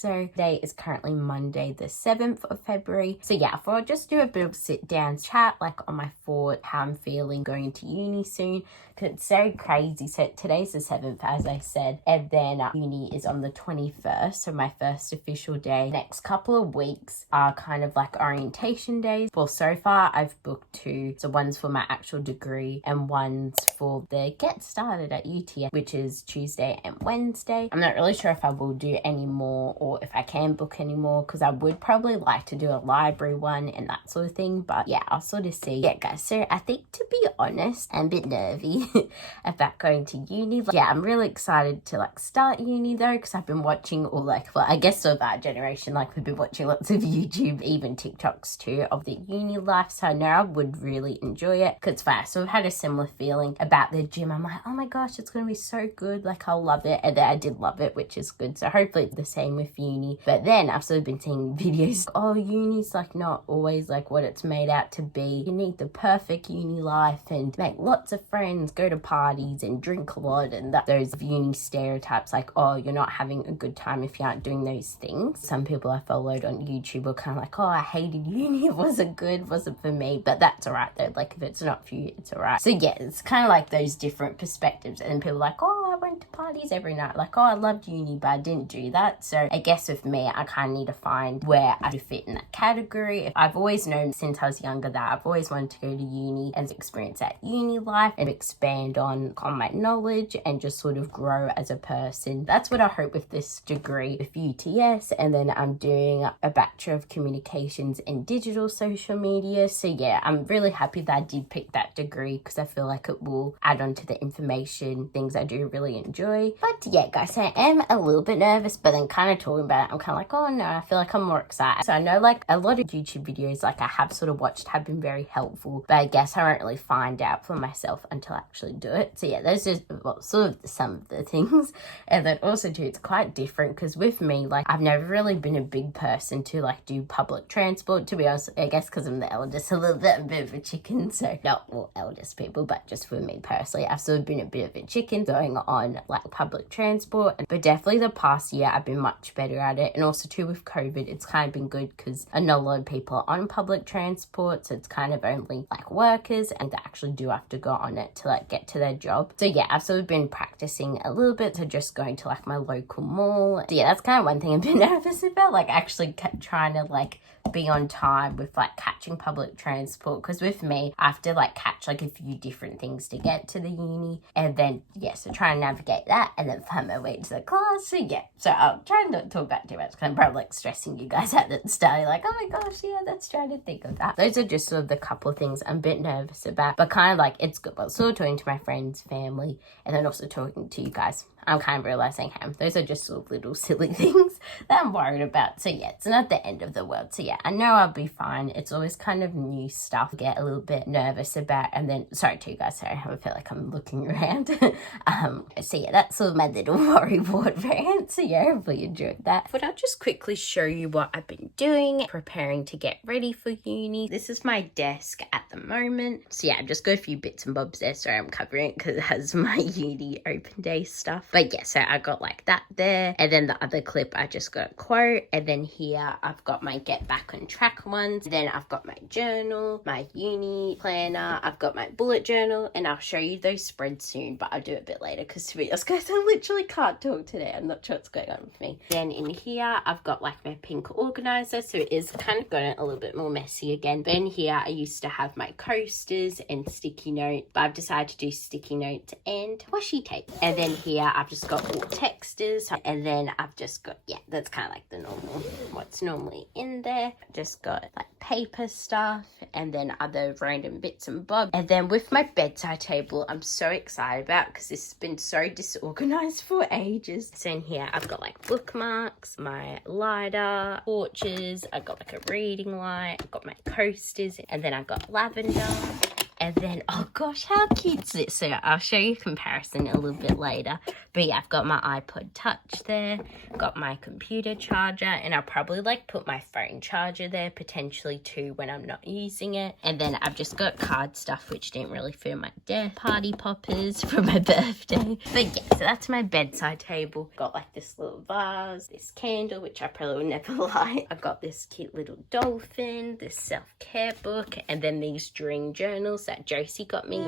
So today is currently Monday the 7th of February. So yeah, I thought I'd just do a bit of sit down chat like on my thought, how I'm feeling going to uni soon, because it's so crazy. So today's the 7th, as I said, and then uni is on the 21st, so my first official day. Next couple of weeks are kind of like orientation days. For so far I've booked 2, so one's for my actual degree and one's for the get started at UTS, which is Tuesday and Wednesday. I'm not really sure if I will do any more or if I can book any more, because I would probably like to do a library one and that sort of thing, but yeah, I'll sort of see. Yeah guys, so I think, to be honest, I'm a bit nervy about going to uni. Yeah, I'm really excited to like start uni though, because I've been watching all like, well, I guess of our generation, like we've been watching lots of YouTube, even TikToks too, of the uni life, so I know I would really enjoy it, because I sort of had a similar feeling about the gym. I'm like, oh my gosh, it's gonna be so good, like I'll love it, and then I did love it, which is good. So hopefully it's the same with uni. But then I've sort of been seeing videos, oh, uni's like not always like what it's made out to be. You need the perfect uni life and make lots of friends, go to parties and drink a lot, and those uni stereotypes like, oh, you're not having a good time if you aren't doing those things. Some people I followed on YouTube were kind of like, oh, I hated uni, it wasn't good, wasn't for me, but that's alright though, like if it's not for you, it's alright. So yeah, it's kind of like those different perspectives, and people are like, oh, I went to parties every night, like, oh, I loved uni but I didn't do that. So I guess with me, I kind of need to find where I fit in that category. I've always known since I was younger that I've always wanted to go to uni and experience that uni life and expand on my knowledge and just sort of grow as a person. That's what I hope with this degree with UTS, and then I'm doing a Bachelor of Communications in Digital Social Media. So yeah, I'm really happy that I did pick that degree, because I feel like it will add on to the information, things I do really enjoy. But yeah guys, I am a little bit nervous, but then kind of talking about it, I'm kind of like, oh no, I feel like I'm more excited. So I know like a lot of YouTube videos like I have sort of watched have been very helpful, but I guess I won't really find out for myself until I actually do it. So yeah, those are sort of some of the things. And then also too, it's quite different because with me, like I've never really been a big person to like do public transport, to be honest. I guess because I'm the eldest, a bit of a chicken. So not all eldest people, but just for me personally, I've sort of been a bit of a chicken going on like public transport. But definitely the past year I've been much better at it, and also too with COVID, it's kind of been good because I know a lot of people are on public transport, so it's kind of only like workers and they actually do have to go on it to like get to their job. So yeah, I've sort of been practicing a little bit, so just going to like my local mall. So yeah, that's kind of one thing I've been nervous about, like actually trying to like be on time with like catching public transport, because with me I have to like catch like a few different things to get to the uni, and then yeah, so try and navigate that and then find my way to the class. So yeah, so I'll try and not talk about too much because I'm probably like stressing you guys out at the start, like oh my gosh, yeah, that's trying to think of that. Those are just sort of the couple of things I'm a bit nervous about, but kind of like it's good. But sort of talking to my friends, family, and then also talking to you guys, I'm kind of realizing, hey, those are just sort of little silly things that I'm worried about. So yeah, it's not the end of the world. So yeah, I know I'll be fine. It's always kind of new stuff I get a little bit nervous about. And then, sorry too guys, sorry, I feel like I'm looking around. So yeah, that's sort of my little worry board rant. So yeah, hopefully you enjoyed that. But I'll just quickly show you what I've been doing, preparing to get ready for uni. This is my desk at the moment. So yeah, I've just got a few bits and bobs there. Sorry, I'm covering it because it has my uni open day stuff. But yeah, so I got like that there, and then the other clip I just got a quote, and then here I've got my get back on track ones, then I've got my journal, my uni planner, I've got my bullet journal, and I'll show you those spreads soon, but I'll do it a bit later because to be honest guys, I literally can't talk today. I'm not sure what's going on with me. Then in here I've got like my pink organizer, so it is kind of gotten a little bit more messy again. But in here I used to have my coasters and sticky note, but I've decided to do sticky notes and washi tape. And then here I've just got all textures, and then I've just got, yeah, that's kind of like the normal, what's normally in there. Just got like paper stuff and then other random bits and bobs. And then with my bedside table, I'm so excited about because this has been so disorganized for ages. So in here I've got like bookmarks, my lighter, torches, I've got like a reading light, I've got my coasters, and then I've got lavender. And then, oh gosh, how cute is this? So I'll show you a comparison a little bit later. But yeah, I've got my iPod Touch there, got my computer charger, and I'll probably like put my phone charger there potentially too when I'm not using it. And then I've just got card stuff which didn't really fill my desk, party poppers for my birthday. But yeah, so that's my bedside table. Got like this little vase, this candle which I probably will never light. I've got this cute little dolphin, this self-care book, and then these dream journals that Josie got me.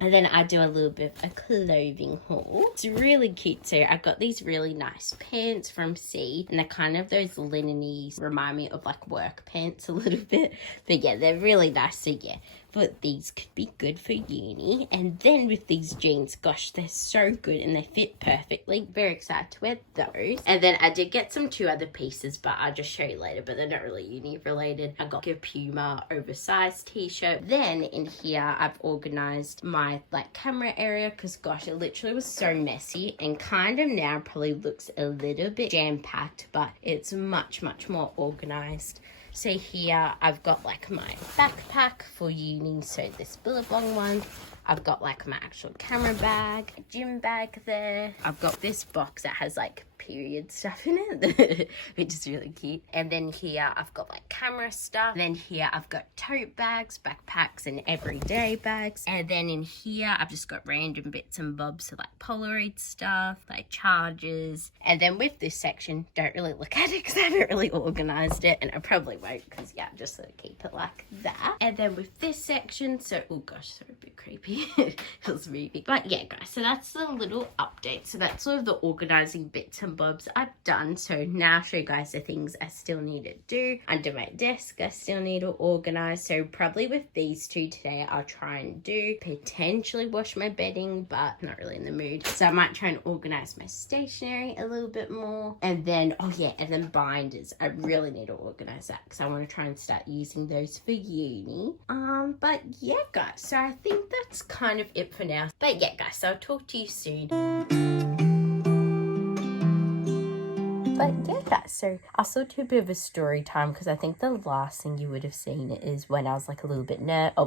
And then I do a little bit of a clothing haul. It's really cute too. I got these really nice pants from C, and they're kind of those linen-y, remind me of like work pants a little bit. But yeah, they're really nice. So yeah, but these could be good for uni. And then with these jeans, gosh, they're so good and they fit perfectly. Very excited to wear those. And then I did get some 2 other pieces, but I'll just show you later, but they're not really uni related. I got a Puma oversized t-shirt. Then in here, I've organized my like camera area because gosh, it literally was so messy, and kind of now probably looks a little bit jam-packed, but it's much more organized. So here I've got like my backpack for uni, so this Billabong one. I've got like my actual camera bag, a gym bag there. I've got this box that has like period stuff in it, which is really cute. And then here I've got like camera stuff. And then here I've got tote bags, backpacks, and everyday bags. And then in here I've just got random bits and bobs, so like Polaroid stuff, like chargers. And then with this section, don't really look at it because I haven't really organized it, and I probably won't because yeah, I'm just gonna keep it like that. And then with this section, so oh gosh, so a bit creepy. It was moving. But yeah guys, so that's the little update. So that's sort of the organizing bits and bobs I've done. So now I'll show you guys the things I still need to do. Under my desk I still need to organize, so probably with these 2 today I'll try and do. Potentially wash my bedding, but not really in the mood, so I might try and organize my stationery a little bit more. And then oh yeah, and then binders, I really need to organize that because I want to try and start using those for uni. But yeah guys, so I think that's kind of it for now. But yeah guys, so I'll talk to you soon. But yeah guys, so I still do a bit of a story time because I think the last thing you would have seen is when I was like a little bit not a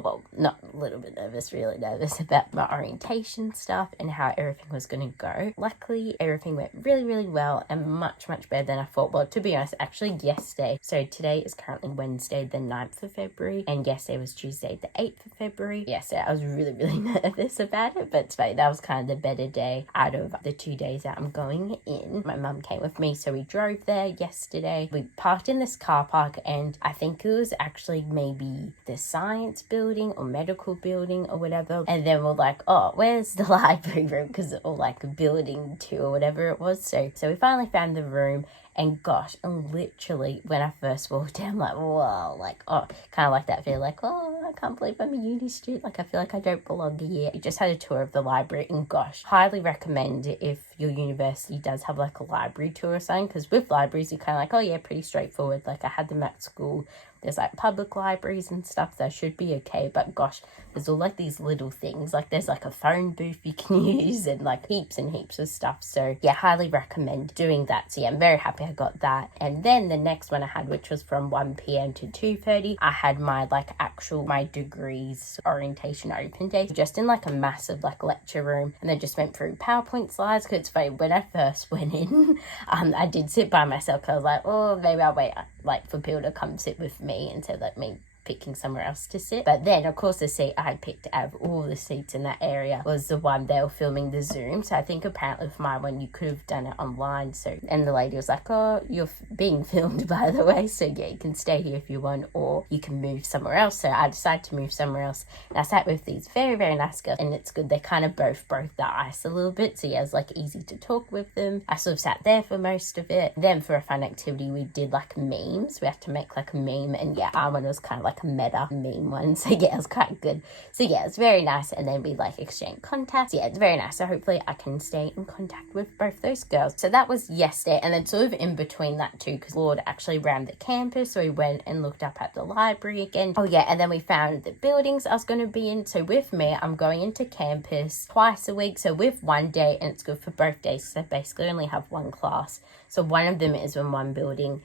little bit nervous, really nervous about my orientation stuff and how everything was going to go. Luckily, everything went really well and much better than I thought. Well, to be honest, actually yesterday, so today is currently Wednesday the 9th of February and yesterday was Tuesday the 8th of February. Yesterday I was really nervous about it, but today that was kind of the better day out of the 2 days that I'm going in. My mum came with me, so we drove there yesterday. We parked in this car park, and I think it was actually maybe the science building or medical building or whatever. And then we're like, oh, where's the library room? Because or like building 2 or whatever it was. So we finally found the room. And gosh, and literally when I first walked in, I'm like, whoa, like, oh, kind of like that feel like, oh, I can't believe I'm a uni student. Like, I feel like I don't belong here. We just had a tour of the library, and gosh, highly recommend if your university does have like a library tour or something, because with libraries, you're kind of like, oh yeah, pretty straightforward. Like I had them at school. There's like public libraries and stuff that should be okay, but gosh, there's all like these little things, like there's like a phone booth you can use and like heaps and heaps of stuff. So yeah, highly recommend doing that. So yeah, I'm very happy I got that. And then the next one I had, which was from 1 p.m. to 2:30, I had my like actual my degrees orientation open day, just in like a massive like lecture room, and they just went through PowerPoint slides. Because it's funny, when I first went in, I did sit by myself. I was like, oh, maybe I'll wait like for people to come sit with me instead of like me picking somewhere else to sit. But then of course the seat I had picked out of all the seats in that area was the one they were filming the Zoom. So I think apparently for my one you could have done it online. So, and the lady was like, oh, you're being filmed by the way, so yeah, you can stay here if you want, or you can move somewhere else. So I decided to move somewhere else, and I sat with these very nice girls, and it's good, they kind of both broke the ice a little bit, so yeah, it was like easy to talk with them. I sort of sat there for most of it. Then for a fun activity we did like memes. We had to make like a meme, and yeah, our one was kind of like a meta meme one, so yeah, it was quite good. So yeah, it's very nice. And then we like exchange contacts. Yeah, it's very nice. So hopefully I can stay in contact with both those girls. So that was yesterday, and then sort of in between that too, because Lord actually ran the campus, so we went and looked up at the library again. Oh yeah, and then we found the buildings I was going to be in. So with me, I'm going into campus twice a week, so with 1 day, and it's good for both days, so I basically only have one class. So one of them is in one building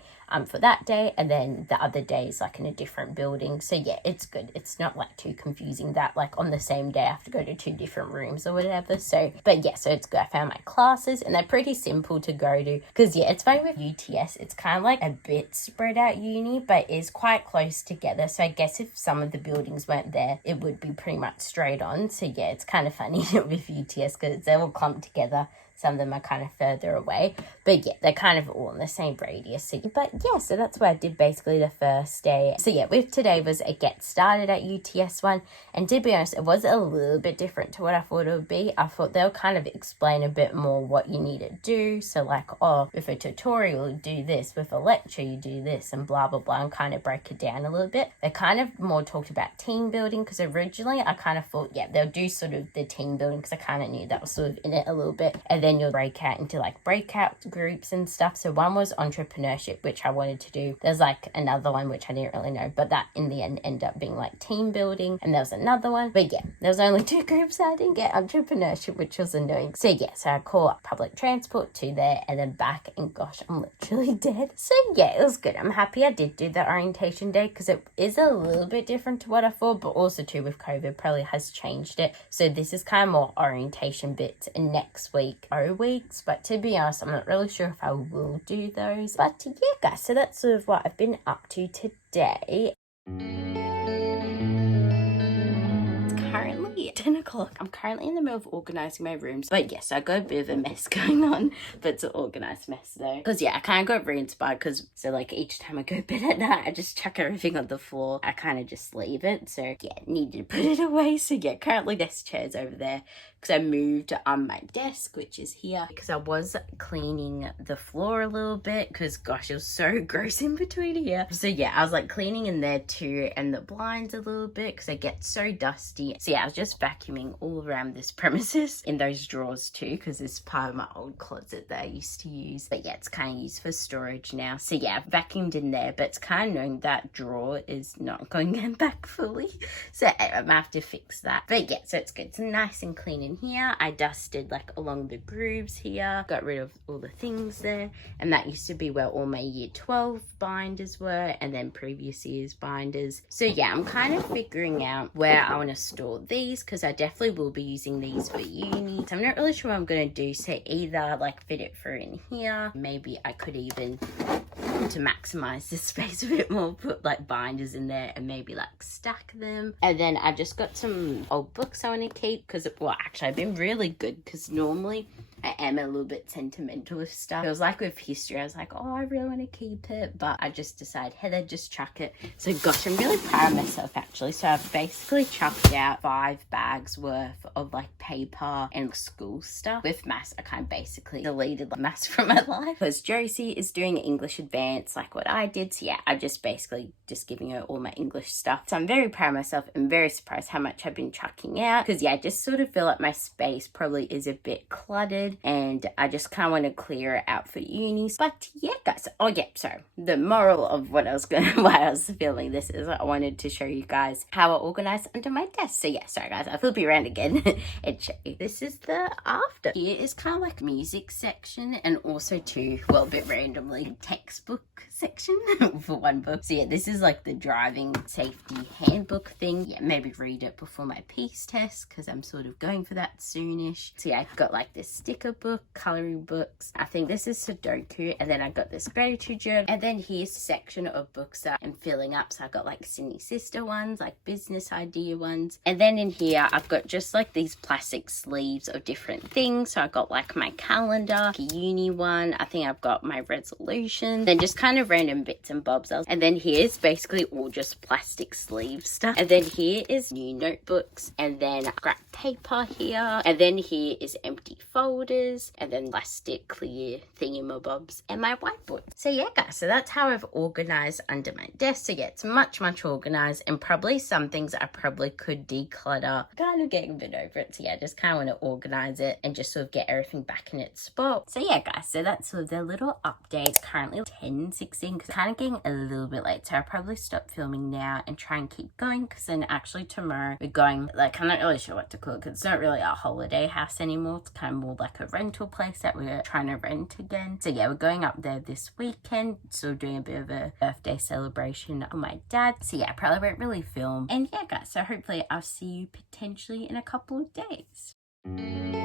for that day, and then the other day is like in a different building. So yeah, it's good. It's not like too confusing that like on the same day I have to go to 2 different rooms or whatever. So but yeah, so it's good. I found my classes and they're pretty simple to go to, because yeah, it's funny with UTS, it's kind of like a bit spread out uni, but is quite close together. So I guess if some of the buildings weren't there, it would be pretty much straight on. So yeah, it's kind of funny with UTS because they're all clumped together. Some of them are kind of further away, but yeah, they're kind of all in the same radius. So, but yeah, so that's what I did basically the first day. So yeah, with today was a get started at UTS one, and to be honest, it was a little bit different to what I thought it would be. I thought they'll kind of explain a bit more what you need to do. So like, oh, with a tutorial, you do this, with a lecture, you do this, and blah, blah, blah, and kind of break it down a little bit. They kind of more talked about team building, because originally I kind of thought, yeah, they'll do sort of the team building, because I kind of knew that was sort of in it a little bit. And then you'll break out into like breakout groups and stuff. So one was entrepreneurship, which I wanted to do. There's like another one which I didn't really know, but that in the end ended up being like team building. And there was another one, but yeah, there was only 2 groups that I didn't get. Entrepreneurship, which was annoying. So yeah, so I call public transport to there and then back, and gosh, I'm literally dead. So yeah, it was good. I'm happy I did do the orientation day, because it is a little bit different to what I thought, but also too with COVID probably has changed it. So this is kind of more orientation bits, and next week weeks, but to be honest, I'm not really sure if I will do those. But yeah, guys, so that's sort of what I've been up to today. Currently 10 o'clock. I'm currently in the middle of organising my rooms, but yes, I got a bit of a mess going on, but it's an organised mess though, because yeah, I kind of got re-inspired, because so like each time I go to bed at night, I just chuck everything on the floor. I kind of just leave it, so yeah, needed to put it away. So yeah, currently desk chair's over there, because I moved my desk, which is here, because I was cleaning the floor a little bit, because gosh, it was so gross in between here. So yeah, I was like cleaning in there too, and the blinds a little bit, because I get so dusty. So yeah, I was just vacuuming all around this premises, in those drawers too, because it's part of my old closet that I used to use. But yeah, it's kind of used for storage now. So yeah, I've vacuumed in there, but it's kind of knowing that drawer is not going back fully. So I'm gonna have to fix that. But yeah, so it's good. It's nice and clean in here. I dusted like along the grooves here, got rid of all the things there, and that used to be where all my year 12 binders were, and then previous year's binders. So yeah, I'm kind of figuring out where I want to store these, because I definitely will be using these for uni. So I'm not really sure what I'm going to do. So either like fit it through in here, maybe I could even, to maximize this space a bit more, put like binders in there and maybe like stack them. And then I just got some old books I want to keep, because well, actually I've been really good, because normally I am a little bit sentimental with stuff. It was like with history, I was like, oh, I really want to keep it, but I just decided, Heather, just chuck it. So gosh, I'm really proud of myself actually. So I've basically chucked out 5 bags worth of like paper and school stuff. With maths, I kind of basically deleted like maths from my life, because Josie is doing English advanced like what I did. So yeah, I just basically just giving her all my English stuff. So I'm very proud of myself and very surprised how much I've been chucking out, because yeah, I just sort of feel like my space probably is a bit cluttered, and I just kind of want to clear it out for uni. But yeah, guys, oh yeah, so the moral of what I was gonna, why I was filming this is I wanted to show you guys how I organize under my desk. So yeah, sorry guys, I'll flip you around again and show you. This is the after. Here is kind of like music section, and also too, well, a bit randomly, textbook section for one book. So yeah, this is like the driving safety handbook thing. Yeah, maybe read it before my peace test, because I'm sort of going for that soonish. So yeah, I've got like this sticker book, coloring books. I think this is Sudoku, and then I got this gratitude journal, and then here's a section of books that I'm filling up. So I got like Sydney Sister ones, like business idea ones, and then in here I've got just like these plastic sleeves of different things. So I got like my calendar, a uni one, I think I've got my resolution, then just kind of random bits and bobs else. And then here's basically all just plastic sleeve stuff, and then here is new notebooks, and then scrap paper here, and then here is empty folders, and then plastic clear thingamabobs, and my whiteboard. So yeah guys, so that's how I've organized under my desk. So yeah, it's much organized, and probably some things I probably could declutter. Kind of getting a bit over it. So yeah, just kind of want to organize it and just sort of get everything back in its spot. So yeah guys, so that's sort of the little update. Currently 10:16 fixing because it's kind of getting a little bit late, so I'll probably stop filming now and try and keep going, because then actually tomorrow we're going, like, I'm not really sure what to call it because it's not really our holiday house anymore. It's kind of more like a rental place that we're trying to rent again. So yeah, we're going up there this weekend, so doing a bit of a birthday celebration on my dad. So yeah, I probably won't really film. And yeah guys, so hopefully I'll see you potentially in a couple of days. And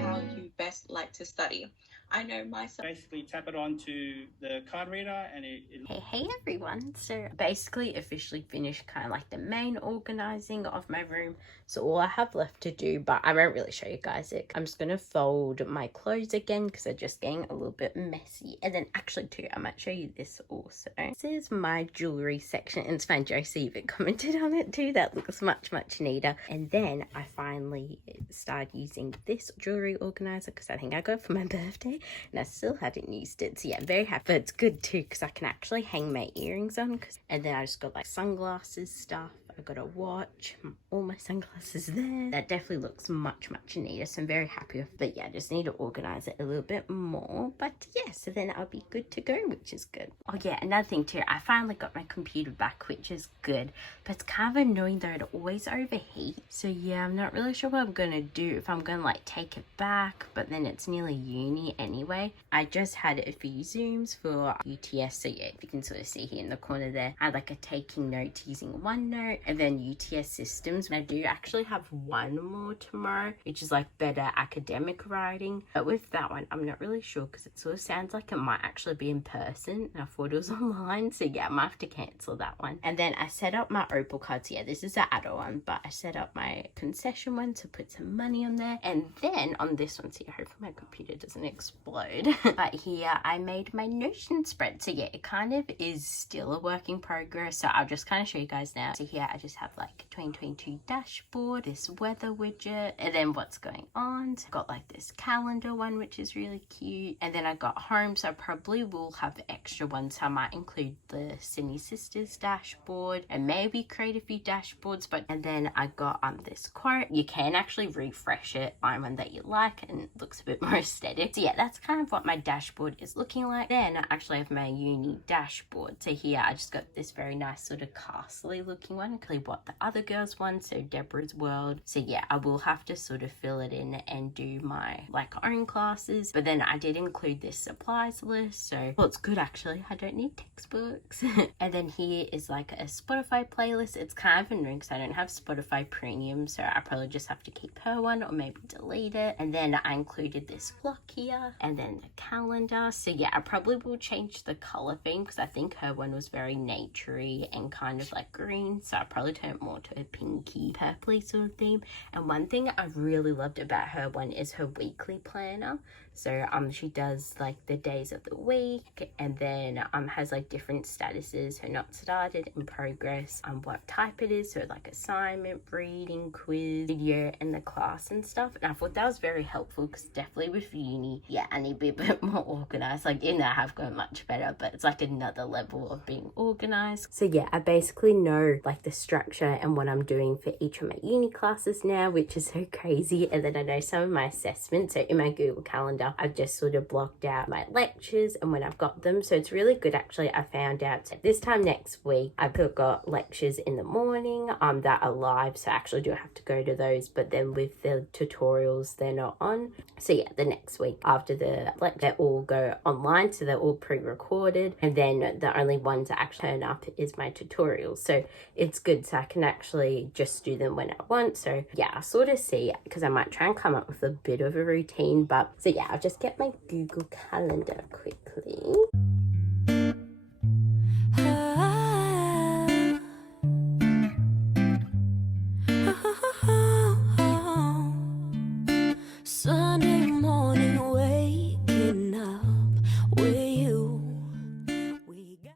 how you best like to study. I know myself. Basically tap it onto the card reader and Hey everyone, so basically officially finished kind of like the main organizing of my room. So all I have left to do, but I won't really show you guys it, I'm just gonna fold my clothes again because they're just getting a little bit messy. And then actually too, I might show you this also. This is my jewelry section, and it's fine, Josie even commented on it too. That looks much neater. And then I finally started using this jewelry organizer because I think I got it for my birthday and I still hadn't used it. So yeah, I'm very happy. But it's good too because I can actually hang my earrings on. And then I just got like sunglasses stuff. I got a watch, all my sunglasses there. That definitely looks much neater, so I'm very happy with it. But yeah, I just need to organize it a little bit more. But yeah, so then I'll be good to go, which is good. Oh yeah, another thing too, I finally got my computer back, which is good. But it's kind of annoying though, it always overheats. So yeah, I'm not really sure what I'm gonna do, if I'm gonna like take it back, but then it's nearly uni anyway. I just had a few Zooms for UTS, so yeah, if you can sort of see here in the corner there, I had like a taking notes using OneNote, and then UTS systems. And I do actually have one more tomorrow, which is like better academic writing. But with that one, I'm not really sure because it sort of sounds like it might actually be in person. And I thought it was online. So yeah, I might have to cancel that one. And then I set up my Opal cards. Yeah, this is the adult one, but I set up my concession one to put some money on there. And then on this one, see, hopefully my computer doesn't explode. But here I made my Notion spread. So yeah, it kind of is still a work in progress. So I'll just kind of show you guys now. So here I just have like 2022 dashboard, this weather widget, and then what's going on. So I've got like this calendar one, which is really cute. And then I got home, so I probably will have extra ones. So I might include the Sydney Sisters dashboard and maybe create a few dashboards. But and then I got this quote. You can actually refresh it, find one that you like, and it looks a bit more aesthetic. So yeah, that's kind of what my dashboard is looking like. Then I actually have my uni dashboard. So here I just got this very nice sort of castle-y looking one, what the other girls want, so Deborah's World. So yeah, I will have to sort of fill it in and do my like own classes. But then I did include this supplies list, so well, it's good actually, I don't need textbooks. And then here is like a Spotify playlist. It's kind of annoying because I don't have Spotify Premium, so I probably just have to keep her one or maybe delete it. And then I included this clock here and then the calendar. So yeah, I probably will change the color theme because I think her one was very naturey and kind of like green, so I probably turn it more to a pinky purpley sort of theme. And one thing I really loved about her one is her weekly planner. So she does like the days of the week, and then has like different statuses, her not started, in progress, what type it is, so like assignment, reading, quiz, video, and the class and stuff. And I thought that was very helpful because definitely with uni, yeah, I need to be a bit more organized. Like in there I have gone much better, but it's like another level of being organized. So yeah, I basically know like the structure and what I'm doing for each of my uni classes now, which is so crazy. And then I know some of my assessments, so in my Google Calendar I've just sort of blocked out my lectures and when I've got them, so it's really good actually. I found out this time next week I've got lectures in the morning that are live, so I actually do have to go to those, but then with the tutorials they're not on. So yeah, the next week after the lecture they all go online, so they're all pre-recorded, and then the only ones that actually turn up is my tutorials. So it's good, so I can actually just do them when I want. So yeah, I'll sort of see, because I might try and come up with a bit of a routine. But so yeah, I'll just get my Google Calendar quickly.